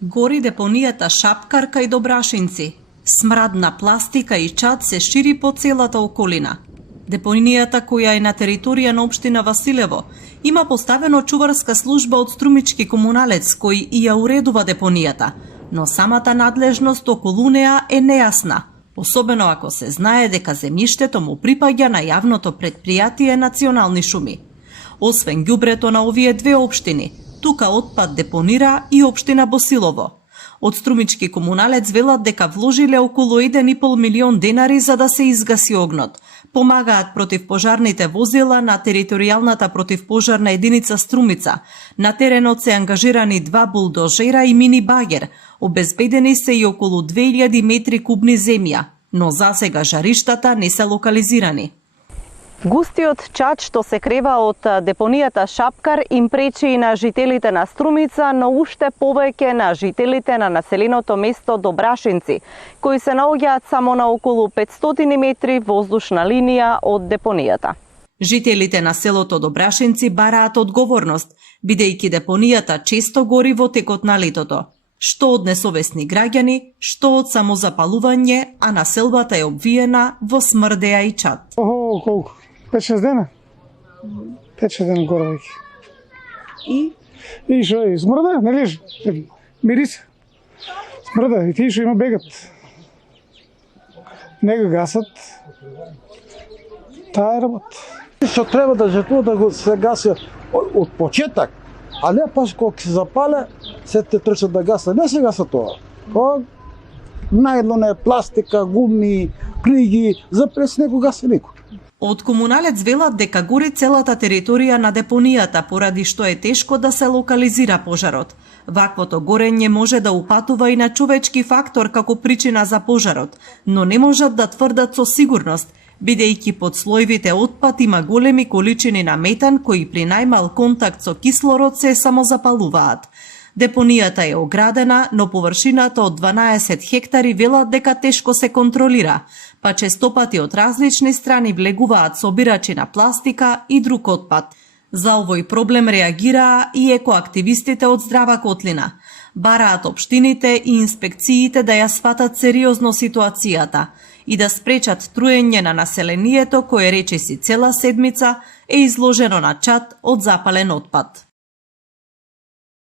Гори депонијата Шапкар кај Добрашинци. Смрад на пластика и чад се шири по целата околина. Депонијата, која е на територија на општина Василево, има поставено чуварска служба од Струмички комуналец кој и ја уредува депонијата, но самата надлежност околу неа е нејасна, особено ако се знае дека земјиштето му припаѓа на јавното претпријатие Национални шуми. Освен ѓубрето на овие две општини, тука отпад депонира и општина Босилово. Од Струмички комуналец велат дека вложиле околу 1,5 милион денари за да се изгаси огнот. Помагаат противпожарните возила на територијалната противпожарна единица Струмица. На теренот се ангажирани 2 булдожера и мини багер. Обезбедени се и околу 2000 метри кубни земја, но засега жариштата не се локализирани. Густиот чад што се крева од депонијата Шапкар им пречи и на жителите на Струмица, но уште повеќе на жителите на населеното место Добрашинци, кои се наоѓаат само на околу 500 метри воздушна линија од депонијата. Жителите на селото Добрашинци бараат одговорност, бидејќи депонијата често гори во текот на летото. Што од несовесни граѓани, што од самозапалување, а населбата е обвиена во смрдеа и чад. Колку? 5-6 дена? 5-6 дена горе веќе. И шо е? Смрда, не лежи? Мириса. Смрда, и тие шо има бегат. Не го гасат. Таа е работа. Што треба да жртвува да го се гаси од почеток, а не паш кога се запале, се те трчат да гаса. Не се гаса тоа. Најлон е, пластика, гуми, книги, за прес не го гаси никој. Од комуналец велат дека гори целата територија на депонијата, поради што е тешко да се локализира пожарот. Ваквото горење може да упатува и на човечки фактор како причина за пожарот, но не можат да тврдат со сигурност, бидејќи под слоевите отпад има големи количини на метан кои при најмал контакт со кислород се самозапалуваат. Депонијата е оградена, но површината од 12 хектари велат дека тешко се контролира, па честопати од различни страни влегуваат собирачи на пластика и друг отпад. За овој проблем реагираа и екоактивистите од Здрава Котлина. Бараат општините и инспекциите да ја сватат сериозно ситуацијата и да спречат труење на населението кое речиси цела седмица е изложено на чад од запален отпад.